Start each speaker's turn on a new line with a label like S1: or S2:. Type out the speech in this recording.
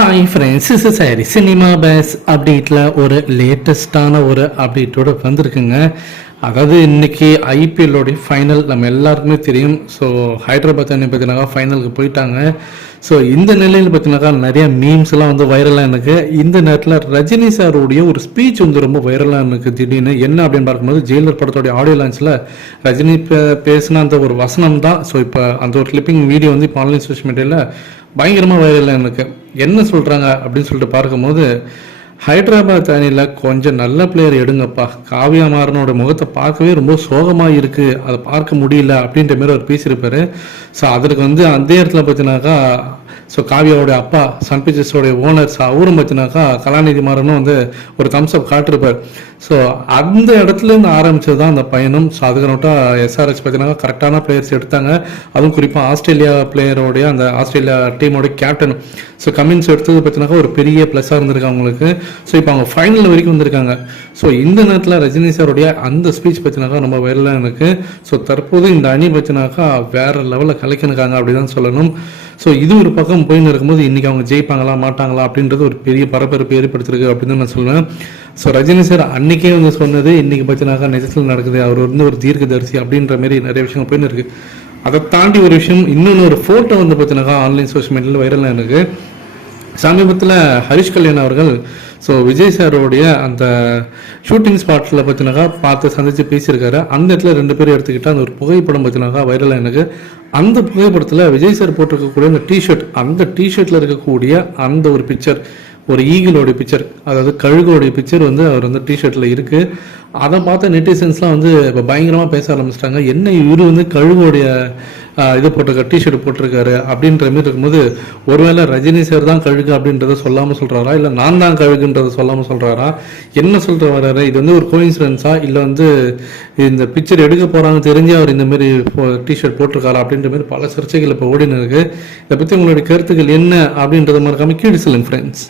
S1: Hi friends is sorry cinema base அப்டேட்டில் ஒரு லேட்டஸ்டான ஒரு அப்டேட்டோட வந்திருக்குங்க. அதாவது இன்னைக்கு ஐபிஎல்லோடைய ஃபைனல் நம்ம எல்லாருக்குமே தெரியும். ஸோ ஹைதராபாத் அணி பார்த்தீங்கன்னாக்கா ஃபைனலுக்கு போயிட்டாங்க. ஸோ இந்த நிலையில் பார்த்தீங்கன்னாக்கா நிறைய மீம்ஸ் எல்லாம் வந்து வைரலாக எனக்கு இந்த நேரத்தில் ரஜினி சாருடைய ஒரு ஸ்பீச் வந்து ரொம்ப வைரலாக எனக்கு திடீர்னு என்ன அப்படின்னு பார்க்கும்போது ஜெயிலர் படத்தோடைய ஆடியோ லான்ச்சில் ரஜினி பேசின அந்த ஒரு வசனம் தான் ஸோ இப்போ அந்த ஒரு கிளிப்பிங் வீடியோ வந்து இப்போ ஆன்லைன் சோஷியல் மீடியாவில் பயங்கரமாக வைரலாக எனக்கு என்ன சொல்கிறாங்க அப்படின்னு சொல்லிட்டு பார்க்கும்போது ஹைதராபாத் அணியில் கொஞ்சம் நல்ல பிளேயர் எடுங்கப்பா. காவியா மாறனோட முகத்தை பார்க்கவே ரொம்ப சோகமாக இருக்குது அதை பார்க்க முடியல அப்படின்ற மாதிரி அவர் பேசியிருப்பார். ஸோ அதற்கு வந்து அந்த இடத்துல பார்த்தீங்கன்னாக்கா ஸோ காவியாவோட அப்பா சன் பிக்சர்ஸோடைய ஓனர்ஸ் அவரும் பார்த்தினாக்கா கலாநிதி மாறனும் வந்து ஒரு தம்ஸ்அப் காட்டிருப்பார். ஸோ அந்த இடத்துல இருந்து ஆரம்பிச்சது தான் அந்த பயணம். ஸோ அதுக்கு எஸ்ஆர்எஸ் பார்த்தீங்கன்னா கரெக்டான பிளேயர்ஸ் எடுத்தாங்க. அதுவும் குறிப்பாக ஆஸ்திரேலியா பிளேயரோடைய அந்த ஆஸ்திரேலியா டீமோட கேப்டன் ஸோ கமின்ஸ் எடுத்தது பார்த்தீங்கன்னா ஒரு பெரிய ப்ளஸ்ஸாக இருந்திருக்கு அவங்களுக்கு. ஸோ இப்போ அவங்க ஃபைனல் வரைக்கும் வந்திருக்காங்க. ஸோ இந்த நேரத்தில் ரஜினி சாருடைய அந்த ஸ்பீச் பார்த்தீங்கன்னாக்கா ரொம்ப வைரலாக எனக்கு ஸோ தற்போது இந்த அணி பார்த்தீங்கன்னாக்கா வேறு லெவலில் கலக்கினுக்காங்க அப்படி தான் சொல்லணும். ஸோ இது ஒரு பக்கம் போயின்னு இருக்கும்போது இன்றைக்கி அவங்க ஜெயிப்பாங்களா மாட்டாங்களா அப்படின்றது ஒரு பெரிய பரபரப்பு ஏற்படுத்திருக்கு அப்படின்னு நான் சொல்லுவேன் ஸோ ரஜினி சார் அன்னைக்கே வந்து சொன்னது இன்னைக்கு பார்த்தீங்கன்னாக்கா நிஜத்தில் நடக்குது அவர் வந்து ஒரு தீர்க்கதரிசி அப்படின்ற மாதிரி நிறைய விஷயங்கள் போயின்னு இருக்கு. அதை தாண்டி ஒரு விஷயம் இன்னொன்று ஒரு ஃபோட்டோ வந்து பார்த்தீங்கன்னாக்கா ஆன்லைன் சோஷியல் மீடியாவில் வைரலாக இருக்குது சமீபத்தில் ஹரிஷ் கல்யாண் அவர்கள் ஸோ விஜய் சாரோடைய அந்த ஷூட்டிங் ஸ்பாட்டில் பார்த்தினாக்கா பார்த்து சந்தித்து பேசியிருக்காரு. அந்த இடத்துல ரெண்டு பேரும் எடுத்துக்கிட்டால் அந்த ஒரு புகைப்படம் பார்த்தினாக்கா வைரலாக எனக்கு அந்த புகைப்படத்தில் விஜய் சார் போட்டிருக்கக்கூடிய அந்த டிஷர்ட் அந்த டிஷர்ட்டில் இருக்கக்கூடிய அந்த ஒரு பிக்சர் ஒரு ஈகிளோடைய பிக்சர் அதாவது கழுகோடைய பிக்சர் வந்து அவர் வந்து டிஷர்ட்டில் இருக்குது அதை பார்த்த நெட்டிசன்ஸ்லாம் வந்து இப்போ பயங்கரமாக பேச ஆரம்பிச்சிட்டாங்க. என்ன இவர் வந்து கழுகோடைய இது போட்டிருக்க டிஷர்ட் போட்டிருக்காரு அப்படின்ற மாதிரி இருக்கும்போது ஒருவேளை ரஜினி சார் தான் கழுகு அப்படின்றத சொல்லாமல் சொல்கிறாரா இல்லை நான் தான் கழுகுன்றதை சொல்லாமல் சொல்கிறாரா என்ன சொல்கிற வர்றாரு இது வந்து ஒரு கோயின்சிடன்ஸா இல்லை வந்து இந்த பிக்சர் எடுக்க போகிறாங்க தெரிஞ்சு அவர் இந்த மாதிரி டிஷர்ட் போட்டிருக்காரா அப்படின்ற மாதிரி பல சர்ச்சைகள் இப்போ ஓடினு இருக்கு. இதை பற்றி உங்களுடைய கருத்துக்கள் என்ன அப்படின்றத மறக்காமல் கீழ் சொல்லுங்க ஃப்ரெண்ட்ஸ்